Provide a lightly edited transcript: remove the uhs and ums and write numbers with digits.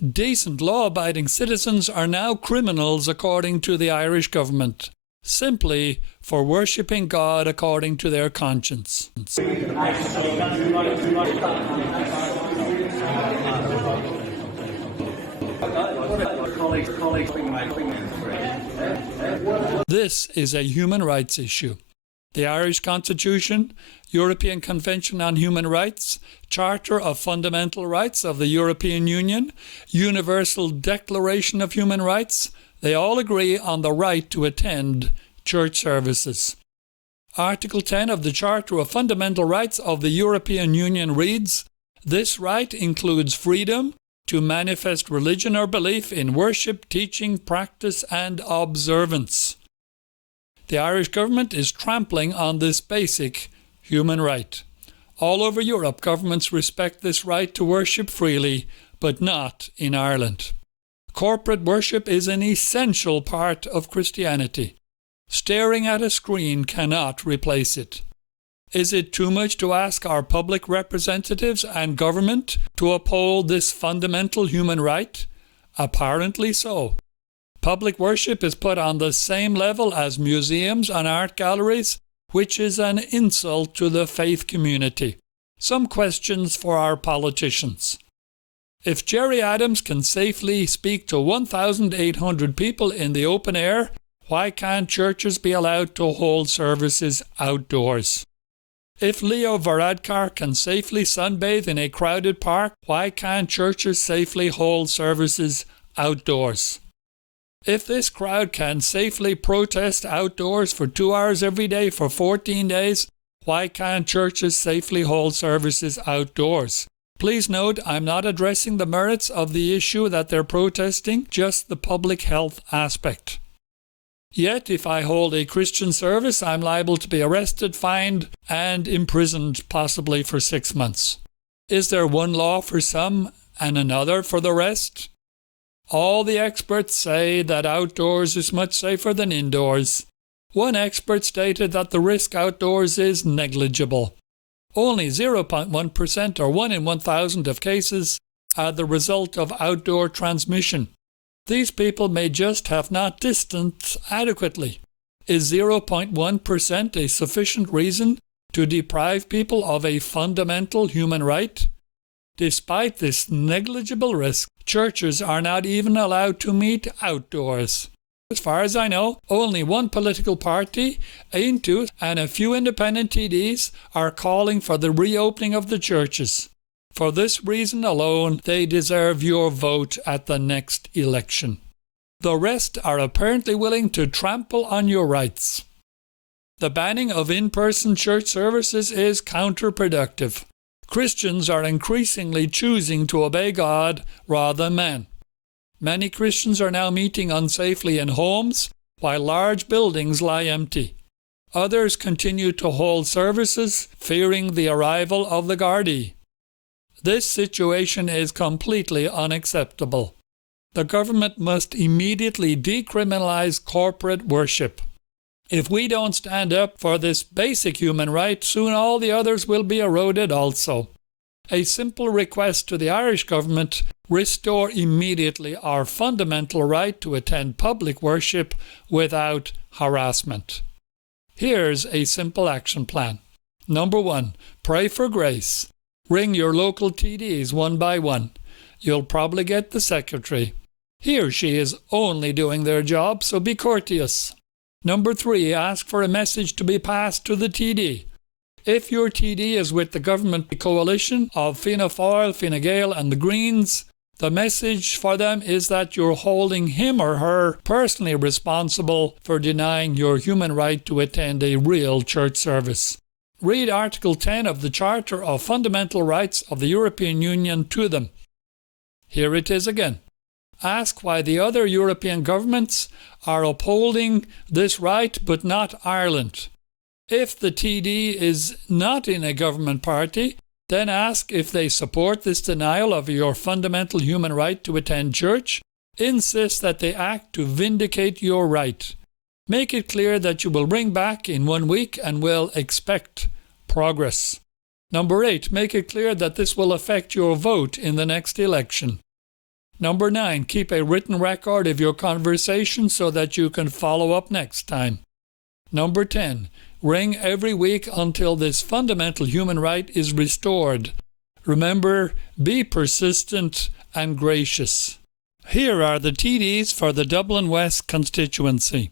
Decent law-abiding citizens are now criminals according to the Irish government, simply for worshipping God according to their conscience. This is a human rights issue. The Irish Constitution, European Convention on Human Rights, Charter of Fundamental Rights of the European Union, Universal Declaration of Human Rights, they all agree on the right to attend church services. Article 10 of the Charter of Fundamental Rights of the European Union reads, "This right includes freedom to manifest religion or belief in worship, teaching, practice and observance." The Irish government is trampling on this basic human right. All over Europe, governments respect this right to worship freely, but not in Ireland. Corporate worship is an essential part of Christianity. Staring at a screen cannot replace it. Is it too much to ask our public representatives and government to uphold this fundamental human right? Apparently so. Public worship is put on the same level as museums and art galleries, which is an insult to the faith community. Some questions for our politicians. If Gerry Adams can safely speak to 1,800 people in the open air, why can't churches be allowed to hold services outdoors? If Leo Varadkar can safely sunbathe in a crowded park, why can't churches safely hold services outdoors? If this crowd can safely protest outdoors for 2 hours every day for 14 days, why can't churches safely hold services outdoors? Please note, I'm not addressing the merits of the issue that they're protesting, just the public health aspect. Yet, if I hold a Christian service, I'm liable to be arrested, fined, and imprisoned, possibly for 6 months. Is there one law for some and another for the rest? All the experts say that outdoors is much safer than indoors. One expert stated that the risk outdoors is negligible. Only 0.1% or 1 in 1,000 of cases are the result of outdoor transmission. These people may just have not distanced adequately. Is 0.1% a sufficient reason to deprive people of a fundamental human right? Despite this negligible risk, churches are not even allowed to meet outdoors. As far as I know, only one political party, Aontú, and a few independent TDs are calling for the reopening of the churches. For this reason alone, they deserve your vote at the next election. The rest are apparently willing to trample on your rights. The banning of in-person church services is counterproductive. Christians are increasingly choosing to obey God rather than man. Many Christians are now meeting unsafely in homes, while large buildings lie empty. Others continue to hold services, fearing the arrival of the Gardaí. This situation is completely unacceptable. The government must immediately decriminalise corporate worship. If we don't stand up for this basic human right, soon all the others will be eroded also. A simple request to the Irish government: restore immediately our fundamental right to attend public worship without harassment. Here's a simple action plan. Number 1, pray for grace. Ring your local TDs one by one. You'll probably get the secretary. He or she is only doing their job, so be courteous. Number 3, ask for a message to be passed to the TD. If your TD is with the government coalition of Fianna Fáil, Fine Gael and the Greens, the message for them is that you're holding him or her personally responsible for denying your human right to attend a real church service. Read Article 10 of the Charter of Fundamental Rights of the European Union to them. Here it is again. Ask why the other European governments are upholding this right but not Ireland. If the TD is not in a government party, then ask if they support this denial of your fundamental human right to attend church. Insist that they act to vindicate your right. Make it clear that you will ring back in 1 week and will expect progress. Number 8, make it clear that this will affect your vote in the next election. Number 9, keep a written record of your conversation so that you can follow up next time. Number 10, ring every week until this fundamental human right is restored. Remember, be persistent and gracious. Here are the TDs for the Dublin West constituency.